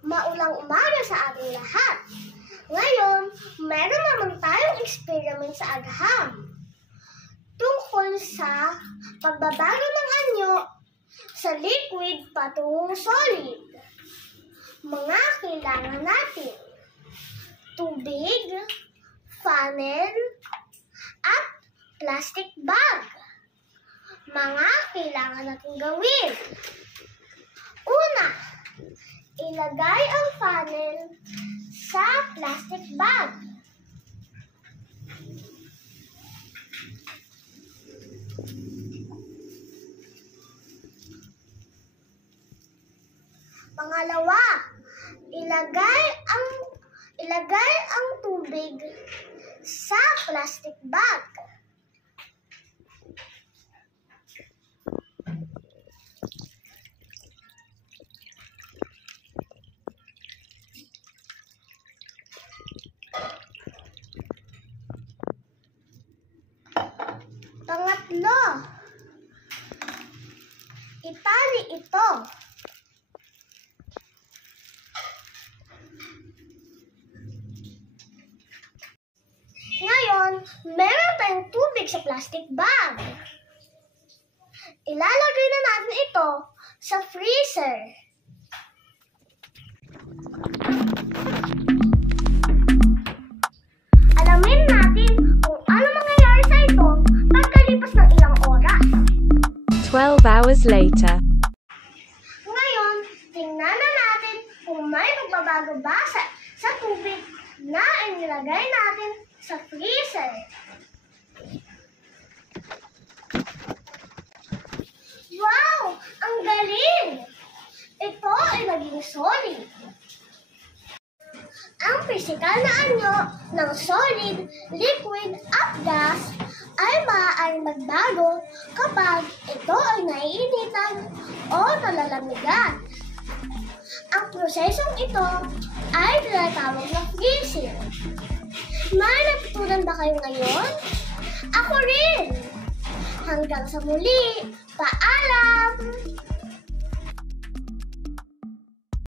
Maulang umaga sa ating lahat. Ngayon, meron naman tayong experiment sa agham tungkol sa pagbabago ng anyo sa liquid patungong solid. Mga kailangan natin: tubig, funnel, at plastic bag. Mga kailangan natin gawin: una, ilagay ang funnel sa plastic bag. Pangalawa, ilagay ang tubig sa plastic bag. Pangatlo, itali ito. Ngayon, meron tayong tubig sa plastic bag. Ilalagay na natin ito sa freezer. Alamin natin kung ano mangyayari sa ito pagkalipas ng ilang oras. 12 hours later. Ngayon, tingnan na natin kung may pagbabago ba sa tubig na inilagay natin sa freezer. Wow! Ang galing! Ito ay naging solid. Ang pisikal na anyo ng solid, liquid at gas ay maaaring magbago kapag ito ay naiinitan o nalalamigan. Ang prosesong ito ay tinatawag na freezing. May natutunan ba kayo ngayon? Ako rin! Hanggang sa muli, paalam!